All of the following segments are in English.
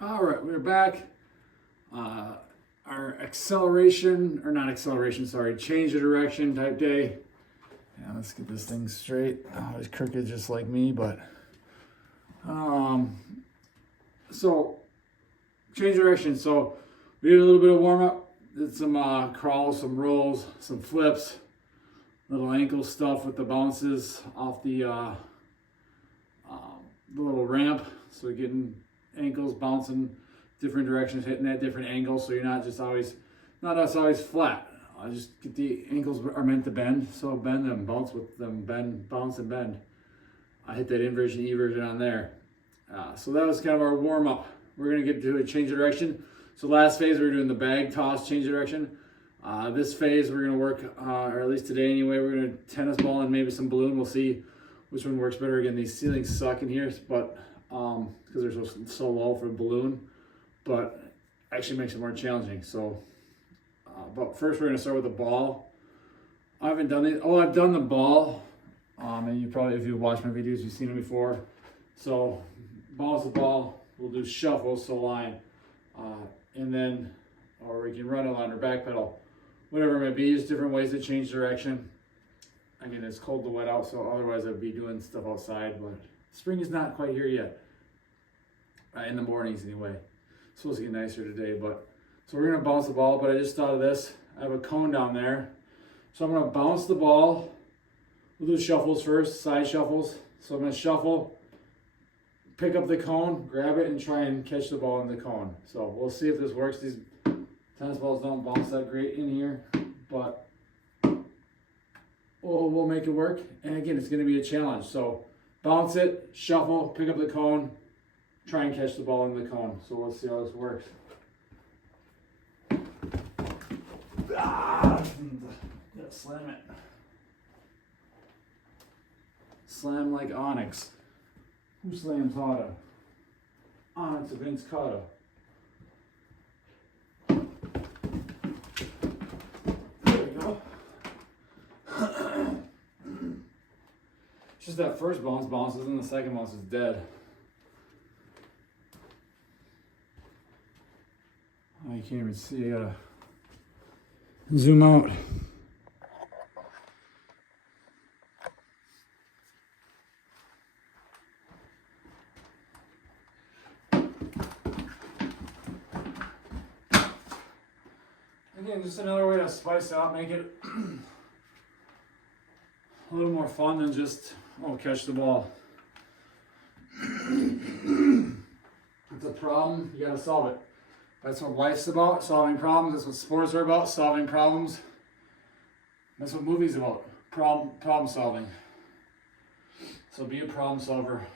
All right, we're back. Our acceleration, or not acceleration, sorry, change of direction type day. Yeah, let's get this thing straight. Oh, it's crooked just like me, but so change direction. So we did a little bit of warm up, did some crawls, some rolls, some flips, little ankle stuff with the bounces off the little ramp. So getting ankles bouncing different directions, hitting at different angles, so you're not just always, not us always flat. I just get the ankles are meant to bend, so bend them, bounce with them, bend, bounce and bend. I hit that inversion, eversion on there. So that was kind of our warm up. We're gonna get to a change of direction. So last phase we were doing the bag toss, change of direction. This phase we're gonna work, or at least today anyway, we're gonna tennis ball and maybe some balloon. We'll see which one works better. Again, these ceilings suck in here, but because they're so low for a balloon, but actually makes it more challenging. So, but first we're gonna start with the ball. I haven't done it. Oh, I've done the ball. And you probably, if you watch my videos, you've seen it before. So, ball's the ball. We'll do shuffles, so line, and then, or we can run a line or back pedal, whatever it may be. There's different ways to change direction. Again, it's cold to wet out, so otherwise I'd be doing stuff outside. But spring is not quite here yet. In the mornings anyway. It's supposed to get nicer today, but so we're gonna bounce the ball. But I just thought of this. I have a cone down there, so I'm gonna bounce the ball. We'll do shuffles first, side shuffles. So I'm gonna shuffle, pick up the cone, grab it, and try and catch the ball in the cone. So we'll see if this works. These tennis balls don't bounce that great in here, but we'll make it work. And again, it's gonna be a challenge. So bounce it, shuffle, pick up the cone, try and catch the ball in the cone. So let's see how this works. Gotta slam it. Slam like Onyx. Who slams harder? Onyx against Carter. There we go. Just that first bounce bounces and the second bounce is dead. Oh, you can't even see. I gotta zoom out. Again, just another way to spice it up, make it a little more fun than just, oh, catch the ball. It's a problem, you gotta solve it. That's what life's about, solving problems. That's what sports are about, solving problems. That's what movies are about, problem solving. So be a problem solver.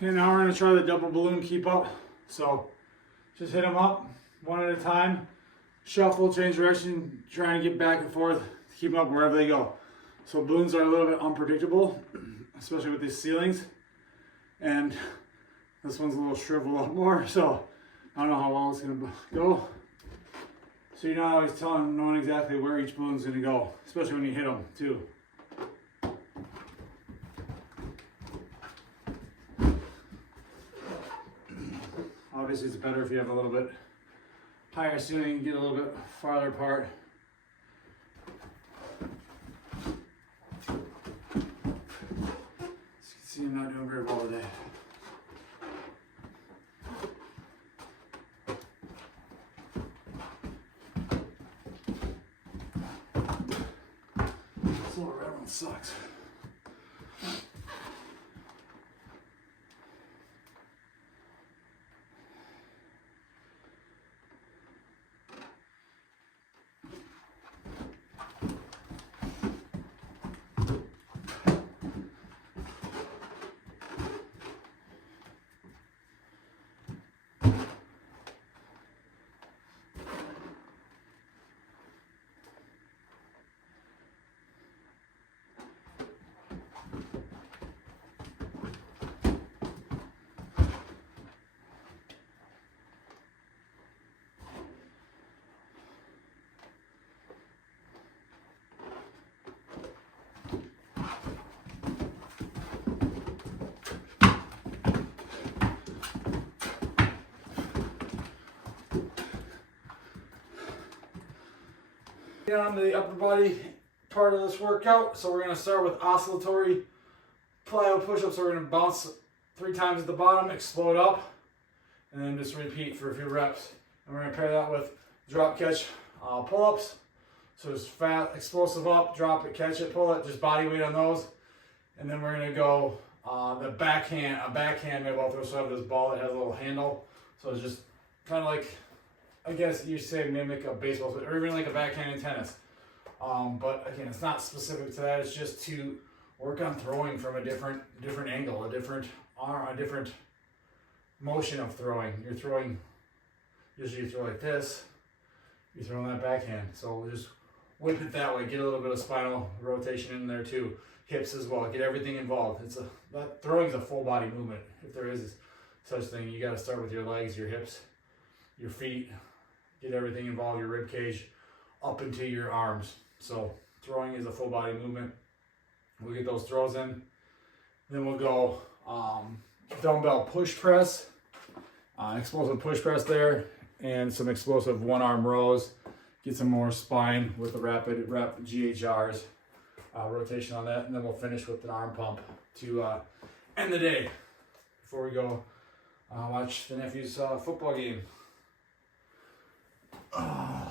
Okay, now we're gonna try the double balloon keep up. So just hit them up one at a time, shuffle, change direction, try and get back and forth, keep them up wherever they go. So balloons are a little bit unpredictable, especially with these ceilings. And this one's a little shriveled up more, so I don't know how well it's gonna go. So you're not always knowing exactly where each balloon's gonna go, especially when you hit them too. Obviously, it's better if you have a little bit higher ceiling, you get a little bit farther apart. As you can see, I'm not doing very well today. sucks. Get on to the upper body part of this workout. So we're going to start with oscillatory plyo push-ups. So we're going to bounce 3 times at the bottom, explode up, and then just repeat for a few reps. And we're going to pair that with drop catch pull-ups. So just fast, explosive up, drop it, catch it, pull it, just body weight on those. And then we're going to go a backhand maybe I'll throw some of this ball that has a little handle. So it's just kind of like, I guess you say mimic a baseball, or even like a backhand in tennis. But again, it's not specific to that. It's just to work on throwing from a different angle, a different motion of throwing. You're throwing, usually you throw like this, you're throwing that backhand. So we'll just whip it that way, get a little bit of spinal rotation in there too. Hips as well, get everything involved. That throwing is a full body movement. If there is such thing, you got to start with your legs, your hips, your feet, get everything involved, your rib cage, up into your arms. So throwing is a full body movement. We'll get those throws in. Then we'll go dumbbell push press, explosive push press there, and some explosive one arm rows. Get some more spine with the rapid GHRs, rotation on that, and then we'll finish with an arm pump to end the day before we go watch the nephew's football game.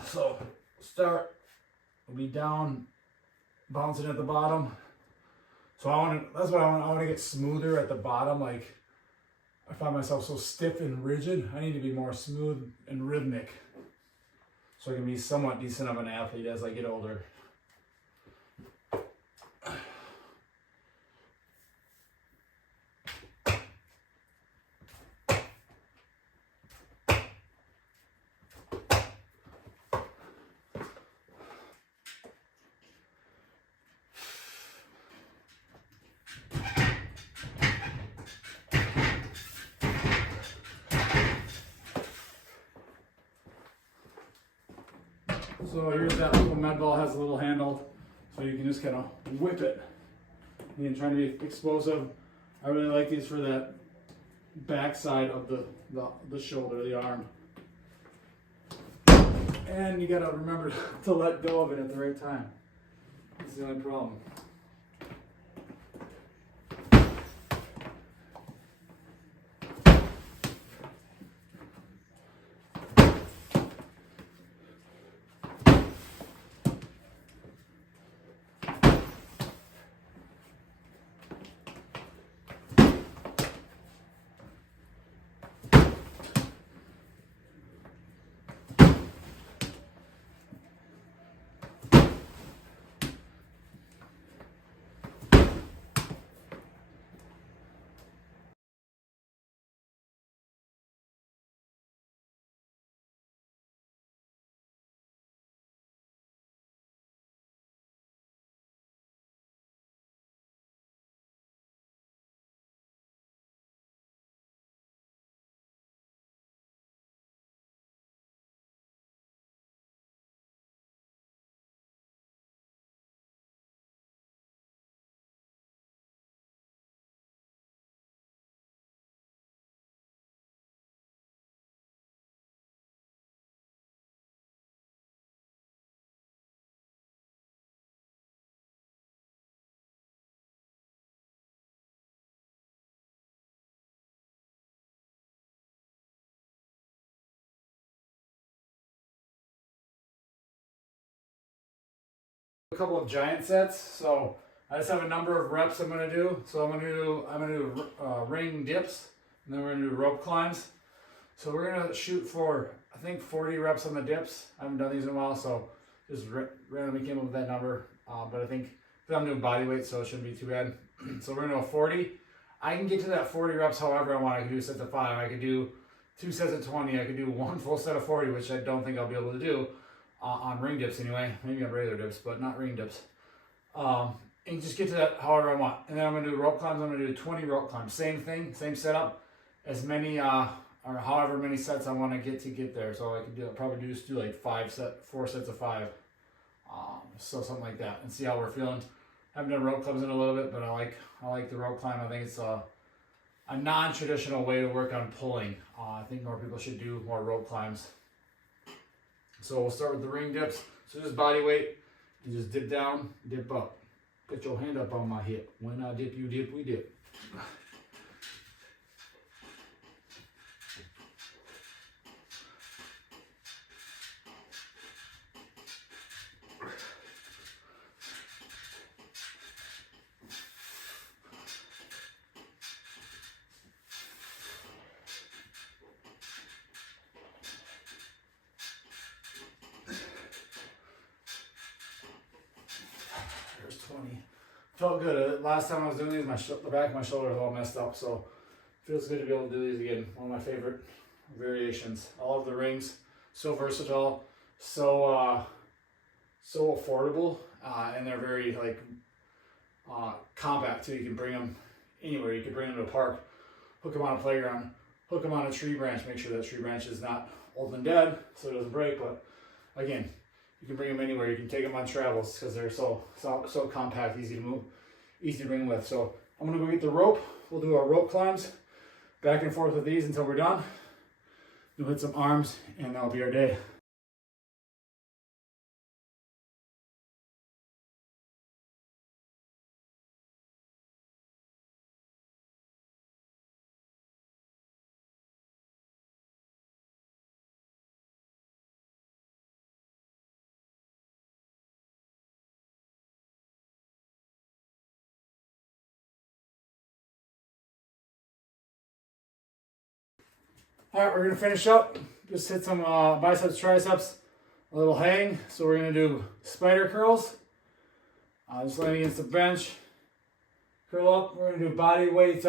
So start, we'll be down, bouncing at the bottom. So that's what I want to get smoother at the bottom. Like I find myself so stiff and rigid. I need to be more smooth and rhythmic, so I can be somewhat decent of an athlete as I get older. So here's that little med ball, has a little handle, so you can just kind of whip it. Again, trying to be explosive. I really like these for that back side of the shoulder, the arm. And you gotta remember to let go of it at the right time. That's the only problem. A couple of giant sets. So I just have a number of reps I'm gonna do. So I'm gonna do ring dips, and then we're gonna do rope climbs. So we're gonna shoot for, I think, 40 reps on the dips. I haven't done these in a while, so just randomly came up with that number. But I think I'm doing body weight, so it shouldn't be too bad. So we're gonna do a 40. I can get to that 40 reps however I want. I can do sets of 5. I could do 2 sets of 20. I could do 1 full set of 40, which I don't think I'll be able to do on ring dips anyway. Maybe on regular dips, but not ring dips. And just get to that however I want. And then I'm gonna do rope climbs. I'm gonna do 20 rope climbs. Same thing, same setup. As many or however many sets I want to get there. So I could do probably just do like 4 sets of 5. So something like that, and see how we're feeling. Haven't done rope climbs in a little bit, but I like the rope climb. I think it's a non-traditional way to work on pulling. I think more people should do more rope climbs. So we'll start with the ring dips. So just body weight. You just dip down, dip up. Put your hand up on my hip. When I dip, you dip, we dip. There's 20. Felt good. Last time I was doing these, the back of my shoulder was all messed up, so it feels good to be able to do these again. One of my favorite variations. I love the rings. So versatile, so affordable, and they're very compact too. You can bring them anywhere. You can bring them to a park, hook them on a playground, hook them on a tree branch. Make sure that tree branch is not old and dead, so it doesn't break. But again, you can bring them anywhere. You can take them on travels because they're so compact, easy to move, easy to bring with. So I'm gonna go get the rope. We'll do our rope climbs back and forth with these until we're done. We'll hit some arms, and that'll be our day. All right, we're gonna finish up. Just hit some biceps, triceps, a little hang. So we're gonna do spider curls. Just laying against the bench. Curl up. We're gonna do body weight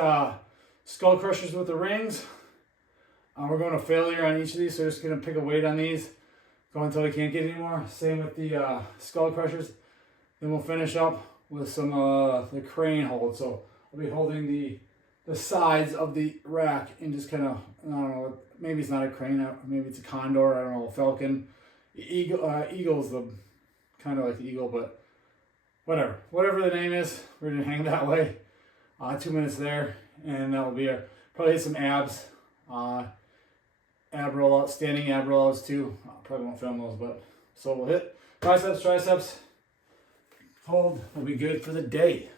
skull crushers with the rings. We're going to failure on each of these, so we're just gonna pick a weight on these. Go until we can't get anymore. Same with the skull crushers. Then we'll finish up with some the crane hold. So I'll be holding the sides of the rack and just kind of, I don't know, maybe it's not a crane, maybe it's a condor, I don't know, a falcon. Eagle's the kind of like the eagle, but whatever the name is, we're gonna hang that way. 2 minutes there, and that will be probably some abs, ab rollouts, standing ab rollouts too. Probably won't film those, but so we'll hit biceps, triceps, hold. We'll be good for the day.